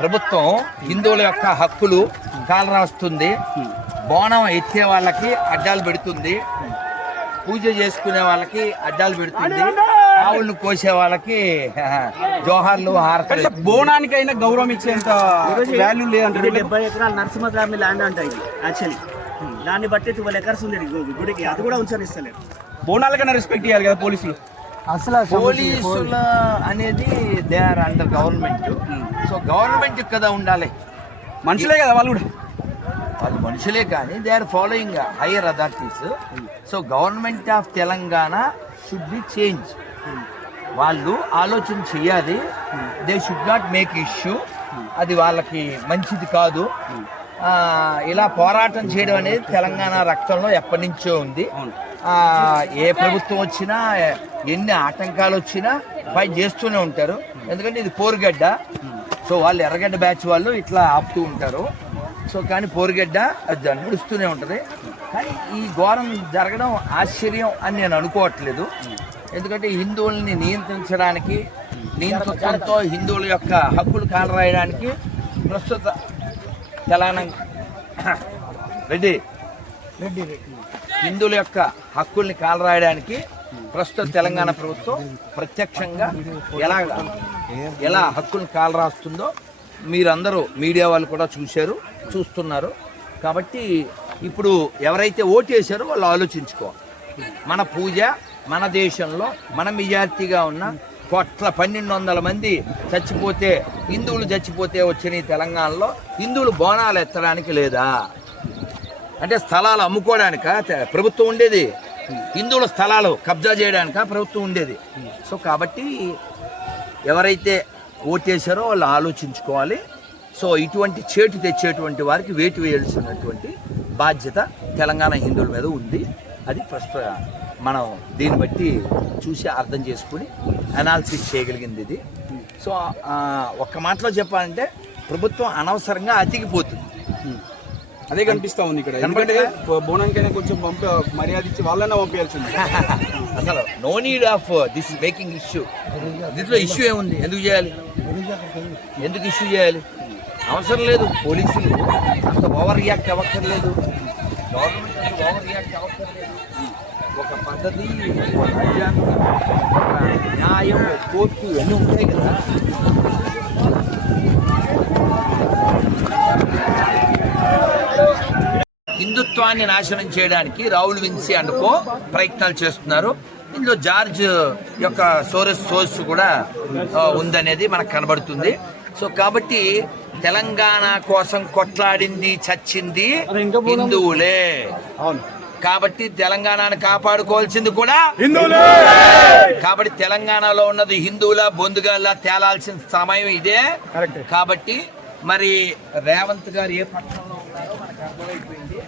ప్రభుత్వం హిందువుల యొక్క హక్కులు కాలరాస్తుంది. బోనం ఎత్తే వాళ్ళకి అడ్డాలు పెడుతుంది, పూజ చేసుకునే వాళ్ళకి అడ్డాలు పెడుతుంది, ఆవులను కోసే వాళ్ళకి జోహార్లు హారతలు. బోనానికైనా గౌరవం ఇచ్చేంత వాల్యూ లేదంటే 70 ఎకరాలు నరసింహస్వామి ల్యాండ్ అంట ఇది. యాక్చువల్లీ దాన్ని బట్టి 12 ఎకర్స్ ఉంది గుడికి, అది కూడా ఉంచనిస్తలేదు. బోనాలకైనా రెస్పెక్ట్ ఇవ్వాలి కదా పోలీసులు. పోలీసులు అనేది they are under government. So government కదా ఉండాలి, మనుషులే కదా వాళ్ళు కూడా. వాళ్ళు మనుషులే కానీ they are following higher authorities. So government of Telangana should be change. వాళ్ళు ఆలోచన చేయాలి. They should not make issue. అది వాళ్ళకి మంచిది కాదు. ఇలా పోరాటం చేయడం అనేది తెలంగాణ రక్తంలో ఎప్పటి నుంచో ఉంది. ఏ ప్రభుత్వం వచ్చినా ఎన్ని ఆటంకాలు వచ్చినా ఫైట్ చేస్తూనే ఉంటారు. ఎందుకంటే ఇది పోరుగడ్డ. సో వాళ్ళు ఎర్రగడ్డ బ్యాచ్ వాళ్ళు ఇట్లా ఆపుతూ ఉంటారు. సో కానీ పోరుగడ్డ అది నడుస్తూనే ఉంటుంది. కానీ ఈ ఘోరం జరగడం ఆశ్చర్యం అని నేను అనుకోవట్లేదు. ఎందుకంటే హిందువుల్ని నియంత్రించడానికి, నియంత్రణతో హిందువుల యొక్క హక్కులు కాలరాయడానికి ప్రస్తుత తెలంగాణ హిందువుల యొక్క హక్కుల్ని కాలరాయడానికి ప్రస్తుత తెలంగాణ ప్రభుత్వం ప్రత్యక్షంగా ఎలా హక్కుల్ని కాలరాస్తుందో మీరందరూ మీడియా వాళ్ళు కూడా చూస్తున్నారు. కాబట్టి ఇప్పుడు ఎవరైతే ఓటు వేశారో వాళ్ళు ఆలోచించుకోవాలి. మన పూజ మన దేశంలో మన మెజారిటీగా ఉన్న 1200 మంది చచ్చిపోతే, హిందువులు చచ్చిపోతే వచ్చిన ఈ తెలంగాణలో హిందువులు బోనాలు ఎత్తడానికి లేదా? అంటే స్థలాలు అమ్ముకోవడానిక ప్రభుత్వం ఉండేది? హిందువుల స్థలాలు కబ్జా చేయడానిక ప్రభుత్వం ఉండేది? సో కాబట్టి ఎవరైతే ఓటేశారో వాళ్ళు ఆలోచించుకోవాలి. సో ఇటువంటి చేటు తెచ్చేటువంటి వారికి వేటు వేయాల్సినటువంటి బాధ్యత తెలంగాణ హిందువుల మీద ఉంది. అది ప్రస్తుత మనం దీన్ని బట్టి చూసి అర్థం చేసుకుని అనాలిసిస్ చేయగలిగింది ఇది. సో ఒక్క మాటలో చెప్పాలంటే ప్రభుత్వం అనవసరంగా అతికిపోతుంది. అదే కనిపిస్తా ఉంది ఇక్కడ. ఎందుకంటే బోనానికైనా కొంచెం మర్యాద ఇచ్చి వాళ్ళైనా పంపించాల్సింది. అసలు no need of this making issue. దీంట్లో ఇష్యూ ఏముంది? ఎందుకు చేయాలి? ఎందుకు ఇష్యూ చేయాలి? అవసరం లేదు. పోలీసులు అంత ఓవర్ రియాక్ట్ అవ్వక్కర్లేదు. గవర్నమెంట్ ఓవర్ రియాక్ట్ అవ్వక్కర్లేదు. ఒక పద్ధతి, ఒక రాజ్యాంగం, ఒక న్యాయం, కోర్టు ఇవన్నీ ఉంటాయి కదా. హిందుత్వాన్ని నాశనం చేయడానికి రాహుల్ విన్సీ అనుకో ప్రయత్నాలు చేస్తున్నారు. ఇందులో జార్జ్ యొక్క సోర్స్ కూడా ఉందనేది మనకు కనబడుతుంది. సో కాబట్టి తెలంగాణ కోసం కొట్లాడింది, చచ్చింది హిందువులే. కాబట్టి తెలంగాణను కాపాడుకోవాల్సింది కూడా హిందువులే. కాబట్టి తెలంగాణలో ఉన్నది హిందువుల బొందుగాల్లా తేలాల్సిన సమయం ఇదే. కాబట్టి మరి రేవంత్ గారు ఏ పక్షంలో ఉన్నారో మనకు అర్థమైపోయింది.